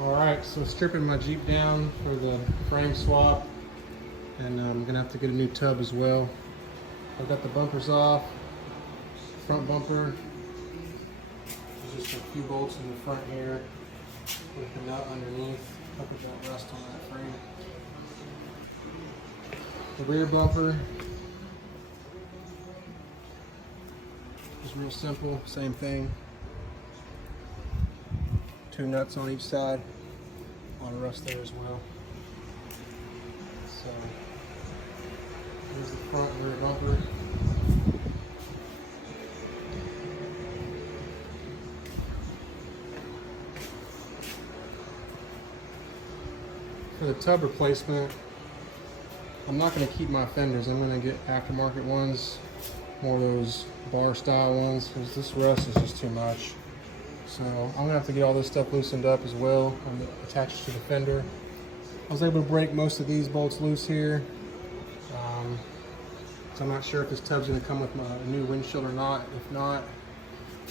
Alright, so stripping my Jeep down for the frame swap, and I'm gonna have to get a new tub as well. I've got the bumpers off, front bumper. There's just a few bolts in the front here with the nut underneath. Hope it don't rust on that frame. The rear bumper is real simple, same thing. 2 nuts on each side. A lot of rust there as well. So here's the front and rear bumper. For the tub replacement, I'm not going to keep my fenders. I'm going to get aftermarket ones, more of those bar style ones, because this rust is just too much. So I'm going to have to get all this stuff loosened up as well and attached to the fender. I was able to break most of these bolts loose here. So I'm not sure if this tub's going to come with a new windshield or not. If not,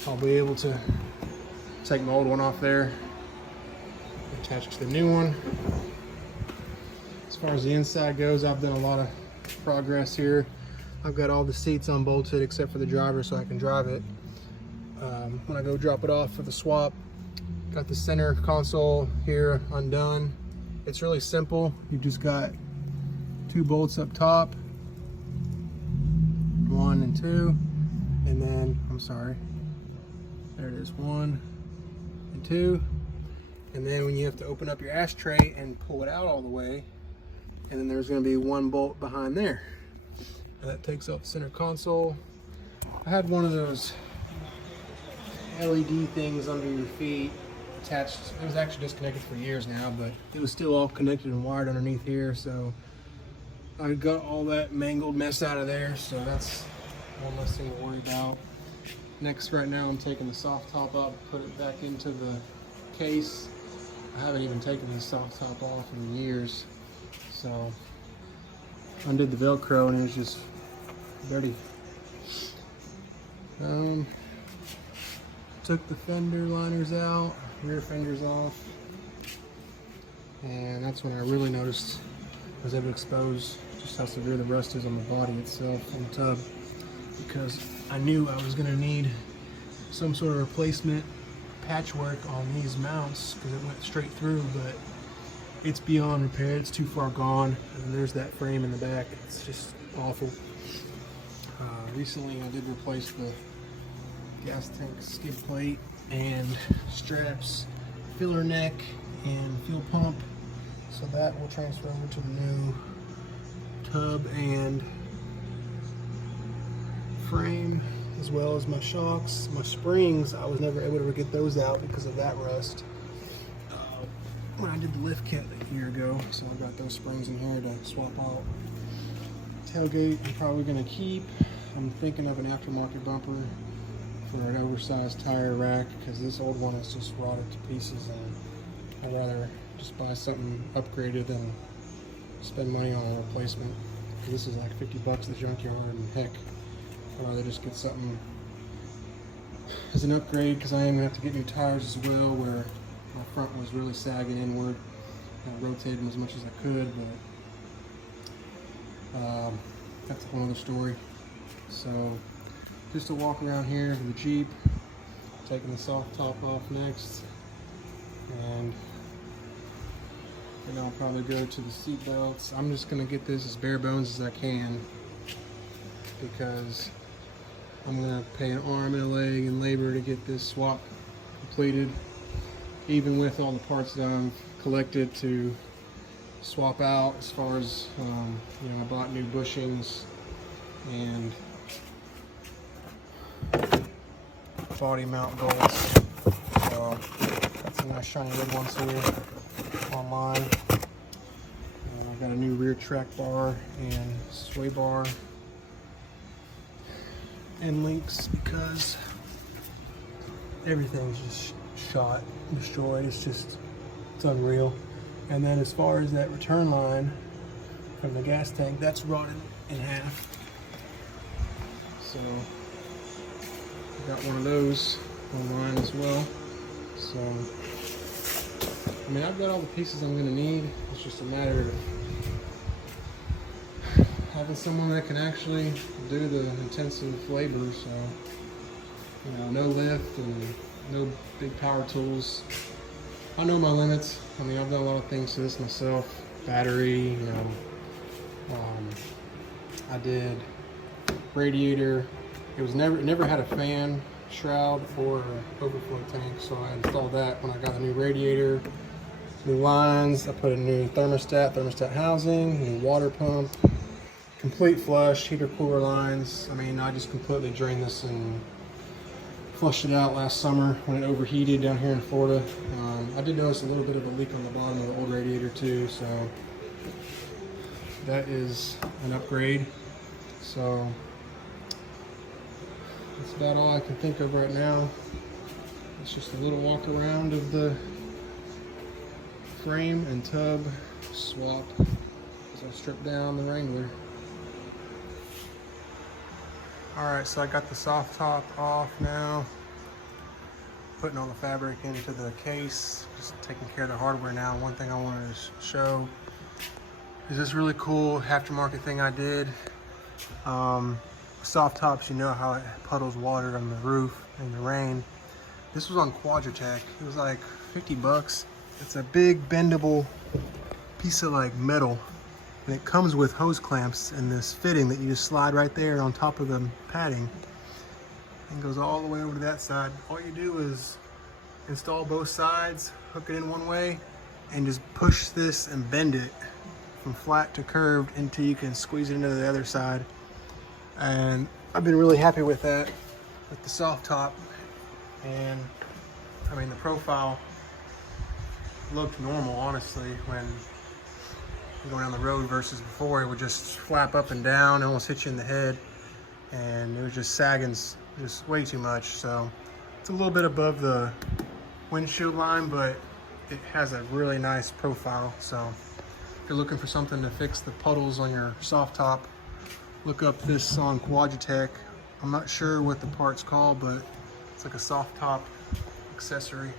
I'll be able to take my old one off there, attach to the new one. As far as the inside goes, I've done a lot of progress here. I've got all the seats unbolted except for the driver so I can drive it. When I go drop it off for the swap, got the center console here undone. It's really simple. You've just got 2 bolts up top, 1 and 2, and then, there it is, 1 and 2. And then when you have to open up your ashtray and pull it out all the way, and then there's going to be 1 bolt behind there. And that takes off the center console. I had one of those LED things under your feet attached. It was actually disconnected for years now, but it was still all connected and wired underneath here. So I got all that mangled mess out of there. So that's one less thing to worry about. Next, right now, I'm taking the soft top out, put it back into the case. I haven't even taken the soft top off in years. So undid the Velcro and it was just dirty. Took the fender liners out, rear fenders off, and that's when I really noticed I was able to expose just how severe the rust is on the body itself on the tub, because I knew I was going to need some sort of replacement patchwork on these mounts because it went straight through, but it's beyond repair. It's too far gone, and there's that frame in the back. It's just awful. Recently I did replace the gas tank skid plate and straps, filler neck, and fuel pump, so that will transfer over to the new tub and frame, as well as my shocks. My springs, I was never able to get those out because of that rust when I did the lift kit a year ago, so I got those springs in here to swap out. Tailgate I'm probably going to keep. I'm thinking of an aftermarket bumper for an oversized tire rack, because this old one is just rotted to pieces, and I'd rather just buy something upgraded than spend money on a replacement. This is like 50 bucks at the junkyard, and heck, I'd rather just get something as an upgrade, because I am going to have to get new tires as well, where my front was really sagging inward. I rotated them as much as I could, but that's a whole other story. So just a walk around here to the Jeep, taking the soft top off next, and then I'll probably go to the seat belts. I'm just gonna get this as bare bones as I can, because I'm gonna pay an arm and a leg and labor to get this swap completed, even with all the parts that I've collected to swap out. As far as I bought new bushings and body mount bolts. So got some nice shiny red ones here online. I've got a new rear track bar and sway bar and links, because everything's just shot, destroyed. It's unreal. And then as far as that return line from the gas tank, that's rotted in half. So got one of those online as well. So mean, I've got all the pieces I'm gonna need. It's just a matter of having someone that can actually do the intensive labor. So, you know, no lift and no big power tools. I know my limits. I mean, I've done a lot of things to this myself. Battery, you know, I did radiator. It never had a fan shroud or overflow tank, so I installed that when I got a new radiator, new lines. I put a new thermostat housing, new water pump, complete flush, heater cooler lines. I mean, I just completely drained this and flushed it out last summer when it overheated down here in Florida. I did notice a little bit of a leak on the bottom of the old radiator too, so that is an upgrade. So that's about all I can think of right now. It's just a little walk around of the frame and tub swap as I strip down the Wrangler. Alright, so I got the soft top off now. Putting all the fabric into the case, just taking care of the hardware now. One thing I wanted to show is this really cool aftermarket thing I did. Soft tops, you know how it puddles water on the roof in the rain. This was on Quadratech. It was like 50 bucks. It's a big bendable piece of like metal, and it comes with hose clamps and this fitting that you just slide right there on top of the padding and goes all the way over to that side. All you do is install both sides, hook it in one way, and just push this and bend it from flat to curved until you can squeeze it into the other side. And I've been really happy with that, with the soft top. And I mean, the profile looked normal, honestly, when going down the road versus before. It would just flap up and down, almost hit you in the head, and it was just sagging just way too much. So it's a little bit above the windshield line, but it has a really nice profile. So if you're looking for something to fix the puddles on your soft top, look up this on Quadratech. I'm not sure what the part's called, but it's like a soft top accessory.